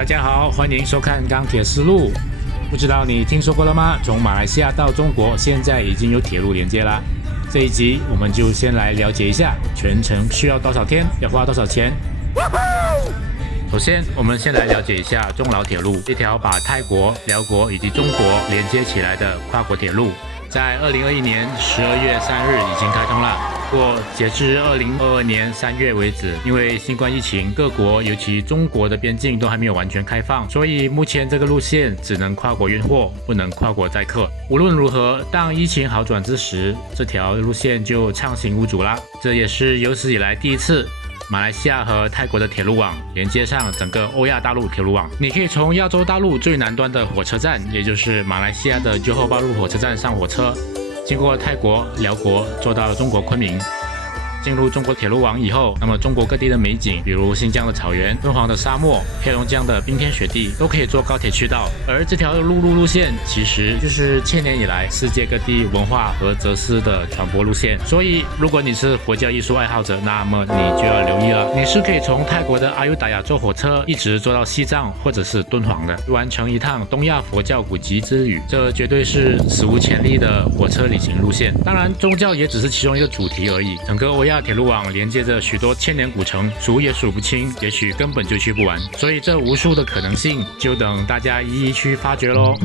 大家好，欢迎收看钢铁丝路。不知道你听说过了吗？从马来西亚到中国，现在已经有铁路连接啦。这一集我们就先来了解一下全程需要多少天，要花多少钱。首先，我们先来了解一下中老铁路，一条把泰国、辽国以及中国连接起来的跨国铁路，在2021年12月3日已经开通了。不过，截至2022年3月为止，因为新冠疫情，各国尤其中国的边境都还没有完全开放，所以目前这个路线只能跨国运货，不能跨国载客。无论如何，当疫情好转之时，这条路线就畅行无阻啦。这也是有史以来第一次，马来西亚和泰国的铁路网连接上整个欧亚大陆铁路网。你可以从亚洲大陆最南端的火车站，也就是马来西亚的johor bahru火车站上火车，经过泰国、辽国，坐到中国昆明。进入中国铁路网以后，那么中国各地的美景，比如新疆的草原、敦煌的沙漠、黑龙江的冰天雪地，都可以坐高铁去到。而这条路线其实就是千年以来世界各地文化和哲思的传播路线。所以，如果你是佛教艺术爱好者，那么你就要留意了。你是可以从泰国的阿尤达亚坐火车一直坐到西藏或者是敦煌的，完成一趟东亚佛教古籍之旅。这绝对是史无前例的火车旅行路线。当然，宗教也只是其中一个主题而已。整个欧亚铁路网连接着许多千年古城，数也数不清，也许根本就去不完。所以这无数的可能性，就等大家一一去发掘咯。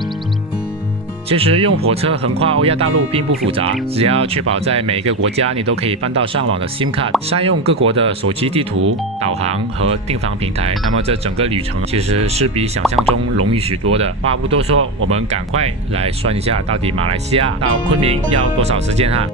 其实用火车横跨欧亚大陆并不复杂，只要确保在每个国家你都可以办到上网的 SIM 卡，善用各国的手机地图、导航和订房平台，那么这整个旅程其实是比想象中容易许多的。话不多说，我们赶快来算一下，到底马来西亚到昆明要多少时间哈？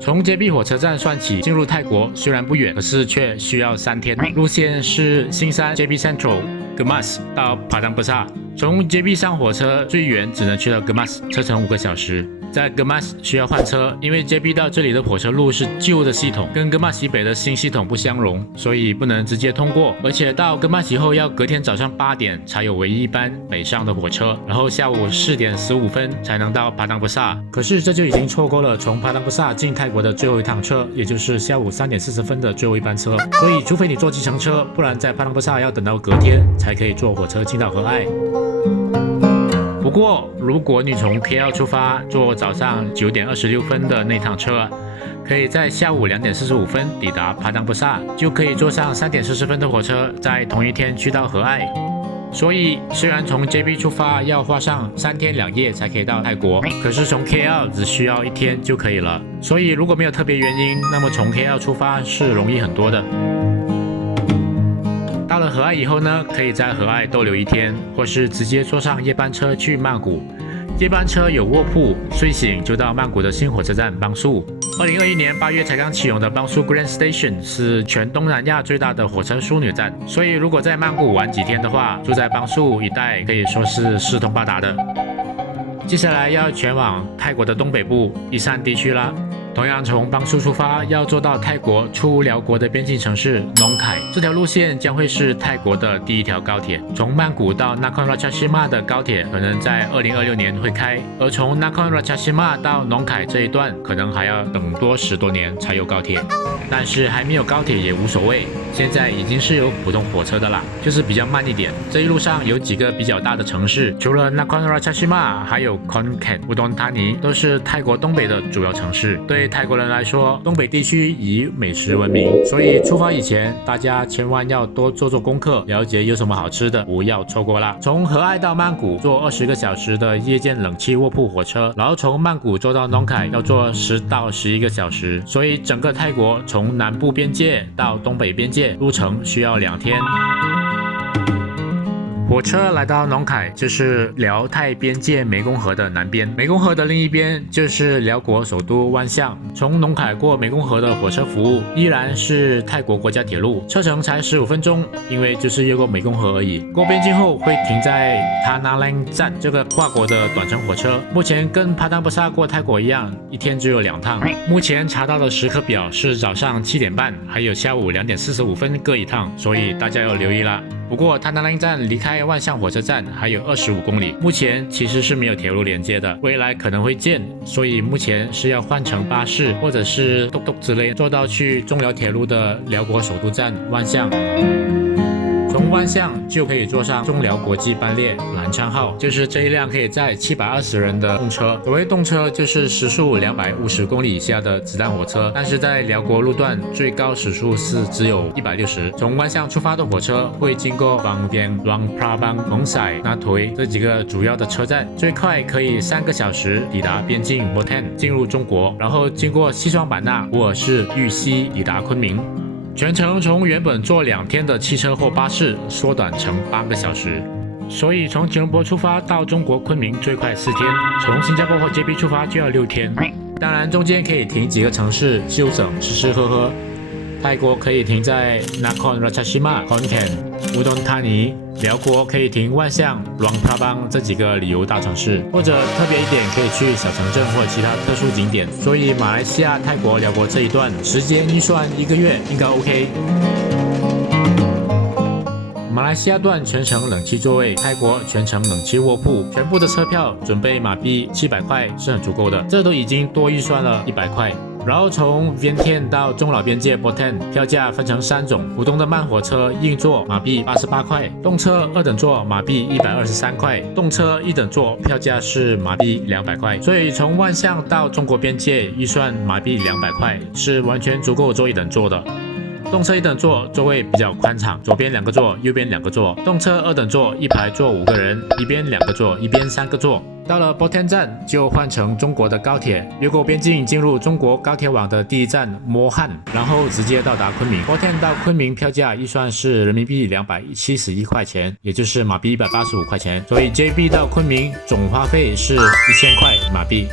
从JB火车站算起，进入泰国虽然不远，可是却需要3天。路线是新山 JB Central、Gemas 到帕当布萨。从 JB 上火车最远只能去到 Gemas， 车程5个小时。在 Gemas 需要换车，因为 JB 到这里的火车路是旧的系统，跟 Gemas 以北的新系统不相容，所以不能直接通过。而且到 Gemas 以后要隔天早上8点才有唯一一班北上的火车，然后下午4点15分才能到帕当布萨。可是这就已经错过了从帕当布萨进泰国的最后一趟车，也就是下午3点40分的最后一班车。所以除非你坐计程车，不然在帕当布萨要等到隔天才可以坐火车进到和爱。不过，如果你从 KL 出发，坐早上9点26分的那趟车，可以在下午2点45分抵达帕当布萨，就可以坐上3点40分的火车，在同一天去到和爱。所以，虽然从 JB 出发要花上3天2夜才可以到泰国，可是从 KL 只需要1天就可以了。所以，如果没有特别原因，那么从 KL 出发是容易很多的。到了和爱以后呢，可以在和爱逗留1天，或是直接坐上夜班车去曼谷。夜班车有卧铺，睡醒就到曼谷的新火车站邦素。2021年8月才刚启用的邦素 Grand Station 是全东南亚最大的火车枢纽站，所以如果在曼谷玩几天的话，住在邦素一带可以说是四通八达的。接下来要前往泰国的东北部伊善地区啦。同样从邦素出发，要坐到泰国出辽国的边境城市农凯。这条路线将会是泰国的第一条高铁。从曼谷到 Nakhon Ratchasima 的高铁可能在2026年会开，而从 Nakhon Ratchasima 到农凯这一段可能还要等多10多年才有高铁。但是还没有高铁也无所谓，现在已经是有普通火车的啦，就是比较慢一点。这一路上有几个比较大的城市，除了 Nakhon Ratchasima， 还有 Khon Kaen、Udon Thani 都是泰国东北的主要城市。对泰国人来说，东北地区以美食闻名，所以出发以前大家千万要多做功课，了解有什么好吃的，不要错过啦。从和爱到曼谷坐20个小时的夜间冷气卧铺火车，然后从曼谷坐到农凯要坐10到11个小时，所以整个泰国从南部边界到东北边界路程需要2天。火车来到农凯，就是辽泰边界湄公河的南边，湄公河的另一边就是辽国首都万象。从农凯过湄公河的火车服务依然是泰国国家铁路，车程才15分钟，因为就是越过湄公河而已。过边境后会停在 Tanalang 站，这个跨国的短程火车，目前跟帕当布萨过泰国一样，一天只有2趟。目前查到的时刻表是早上7点半，还有下午2点45分各一趟，所以大家要留意啦。不过塔纳兰站离开万象火车站还有25公里，目前其实是没有铁路连接的，未来可能会建，所以目前是要换乘巴士或者是嘟嘟之类，坐到去中辽铁路的辽国首都站万象。从万象就可以坐上中辽国际班列南昌号，就是这一辆可以载720人的动车。所谓动车，就是时速250公里以下的子弹火车，但是在辽国路段最高时速是只有160。从万象出发的火车会经过邦边、Luang Prabang、蒙塞、纳推这几个主要的车站，最快可以3个小时抵达边境 Botan 进入中国，然后经过西双版纳、普洱市、玉溪抵达昆明。全程从原本坐2天的汽车或巴士缩短成8个小时。所以从吉隆坡出发到中国昆明最快4天，从新加坡或 JB 出发就要6天。当然中间可以停几个城市休整吃吃喝喝。泰国可以停在 Nakhon Ratchasima、Konkan、Udon Thani， 辽国可以停万象、Luang Prabang 这几个旅游大城市，或者特别一点可以去小城镇或其他特殊景点。所以马来西亚、泰国、辽国这一段时间预算1个月应该 OK。马来西亚段全程冷气座位，泰国全程冷气卧铺，全部的车票准备马币700块是很足够的，这都已经多预算了100块。然后从 Vientiane 到中老边界 Botan， 票价分成3种：普通的慢火车硬座马币88块，动车2等座马币123块，动车1等座票价是马币200块。所以从万象到中国边界预算马币200块是完全足够坐1等座的。动车1等座座位比较宽敞，左边2个座，右边2个座。动车2等座一排坐5个人，一边2个座，一边3个座。到了 Botan 站就换乘中国的高铁，越过边境进入中国高铁网的第一站摩汉，然后直接到达昆明。Botan 到昆明票价预算是人民币271块钱，也就是马币185块钱，所以 JB 到昆明总花费是1000块马币。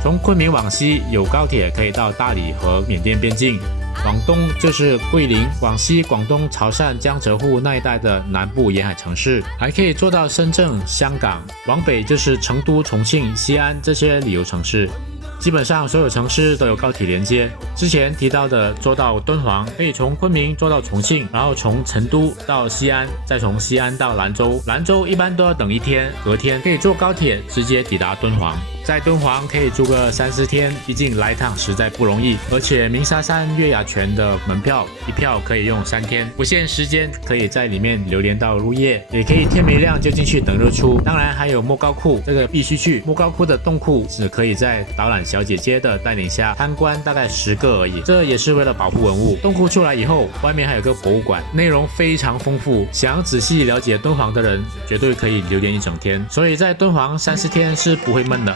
从昆明往西有高铁可以到大理和缅甸边境，往东就是桂林，往西广东潮汕、江浙沪那一带的南部沿海城市，还可以坐到深圳、香港。往北就是成都、重庆、西安这些旅游城市。基本上所有城市都有高铁连接。之前提到的坐到敦煌，可以从昆明坐到重庆，然后从成都到西安，再从西安到兰州。兰州一般都要等1天，隔天可以坐高铁直接抵达敦煌。在敦煌可以住个3-4天，毕竟来趟实在不容易。而且鸣沙山月牙泉的门票一票可以用3天，不限时间，可以在里面流连到入夜，也可以天没亮就进去等日出。当然还有莫高窟，这个必须去。莫高窟的洞窟只可以在导览小姐姐的带领下参观，大概10个而已，这也是为了保护文物。洞窟出来以后，外面还有个博物馆，内容非常丰富，想仔细了解敦煌的人绝对可以流连1整天。所以在敦煌3-4天是不会闷的。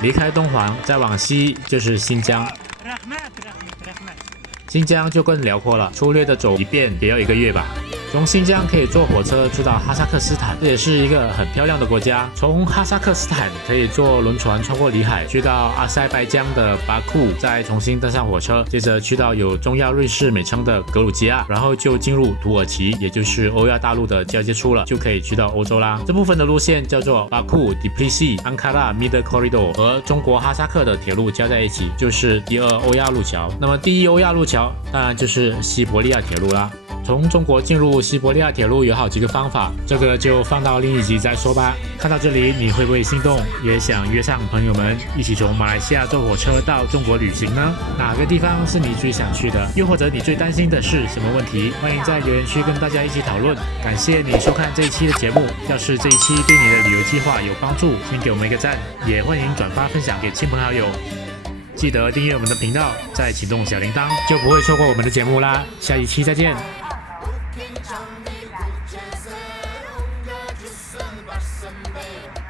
离开敦煌，再往西就是新疆。新疆就更辽阔了，粗略的走一遍也要1个月吧。从新疆可以坐火车去到哈萨克斯坦，这也是一个很漂亮的国家。从哈萨克斯坦可以坐轮船穿过里海，去到阿塞拜疆的巴库，再重新登上火车，接着去到有中亚瑞士美称的格鲁吉亚，然后就进入土耳其，也就是欧亚大陆的交界处了，就可以去到欧洲啦。这部分的路线叫做巴库、Tbilisi、安卡拉 Middle Corridor， 和中国哈萨克的铁路交在一起，就是第2欧亚路桥。那么第1欧亚路桥当然就是西伯利亚铁路啦。从中国进入西伯利亚铁路有好几个方法，这个就放到另一集再说吧。看到这里，你会不会心动，也想约上朋友们一起从马来西亚坐火车到中国旅行呢？哪个地方是你最想去的？又或者你最担心的是什么问题？欢迎在留言区跟大家一起讨论。感谢你收看这一期的节目，要是这一期对你的旅游计划有帮助，请给我们一个赞，也欢迎转发分享给亲朋好友。记得订阅我们的频道，再启动小铃铛，就不会错过我们的节目啦。下一期再见。Can can't be like just a longer just some